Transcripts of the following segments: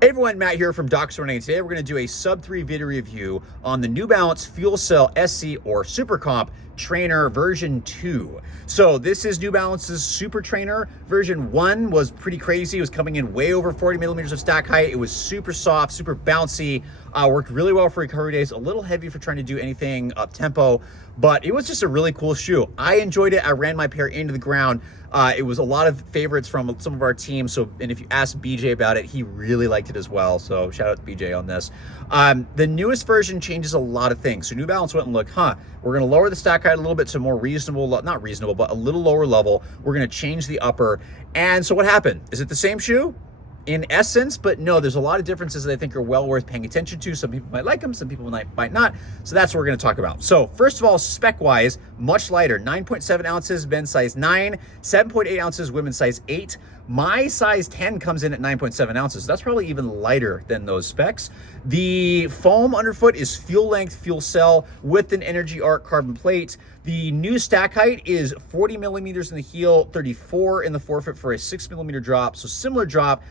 Hey everyone, Matt here from Docs Running. Today we're going to do a sub 3 video review on the New Balance Fuel Cell SC or SuperComp Trainer version 2. So this is New Balance's Super Trainer. Version 1 was pretty crazy. It was coming in way over 40 millimeters of stack height. It was super soft, super bouncy, worked really well for recovery days, a little heavy for trying to do anything up tempo, but it was just a really cool shoe. I enjoyed it. I ran my pair into the ground. It was a lot of favorites from some of our team. And if you ask BJ about it, he really liked it as well. So shout out to BJ on this. The newest version changes a lot of things. So New Balance went and looked, we're going to lower the stack height a little bit to more reasonable, not reasonable, but a little lower level. We're going to change the upper. And so what happened? Is it the same shoe? In essence, but no, there's a lot of differences that I think are well worth paying attention to. Some people might like them, some people might not. So that's what we're going to talk about. So first of all, spec-wise, much lighter, 9.7 ounces, men's size 9, 7.8 ounces, women's size 8. My size 10 comes in at 9.7 ounces. That's probably even lighter than those specs. The foam underfoot is fuel length, fuel cell with an energy arc carbon plate. The new stack height is 40 millimeters in the heel, 34 in the forefoot for a 6 millimeter drop. So similar drop,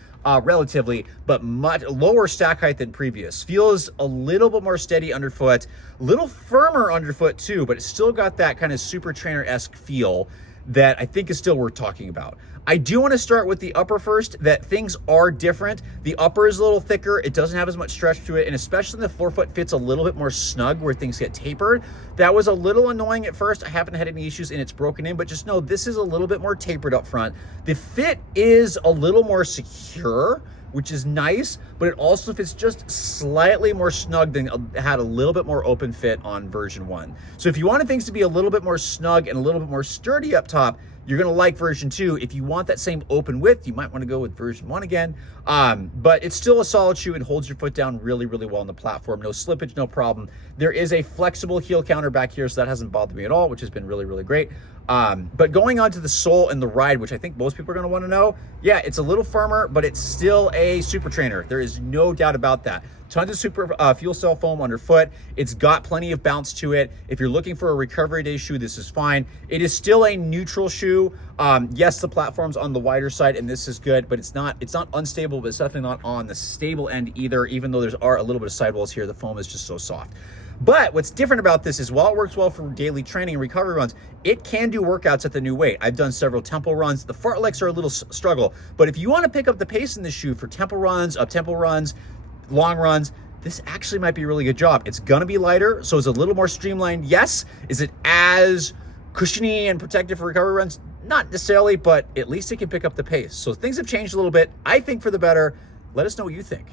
relatively, but much lower stack height than previous. Feels a little bit more steady underfoot, a little firmer underfoot too, but it's still got that kind of Super Trainer-esque feel that I think is still worth talking about. I do want to start with the upper first, that things are different. The upper is a little thicker. It doesn't have as much stretch to it, and especially the forefoot fits a little bit more snug where things get tapered. That was a little annoying at first. I haven't had any issues and it's broken in, but just know this is a little bit more tapered up front. The fit is a little more secure, which is nice, but it also fits just slightly more snug than had a little bit more open fit on version 1. So if you wanted things to be a little bit more snug and a little bit more sturdy up top, you're gonna like version 2. If you want that same open width, you might wanna go with version 1 again. But it's still a solid shoe. It holds your foot down really, really well on the platform. No slippage, no problem. There is a flexible heel counter back here, so that hasn't bothered me at all, which has been really, really great. But going on to the sole and the ride, which I think most people are gonna wanna know, yeah, it's a little firmer, but it's still a Super Trainer. There is no doubt about that. Tons of super fuel cell foam underfoot. It's got plenty of bounce to it. If you're looking for a recovery day shoe, this is fine. It is still a neutral shoe. Yes, the platform's on the wider side, and this is good, but it's not unstable, but it's definitely not on the stable end either, even though there's a little bit of sidewalls here. The foam is just so soft. But what's different about this is while it works well for daily training and recovery runs, it can do workouts at the new weight. I've done several tempo runs. The fartleks are a little struggle, but if you want to pick up the pace in this shoe for tempo runs, up-tempo runs, long runs, this actually might be a really good job. It's gonna be lighter, so it's a little more streamlined. Yes. Is it as cushiony and protective for recovery runs? Not necessarily, but at least it can pick up the pace. So things have changed a little bit, I think, for the better. Let us know what you think.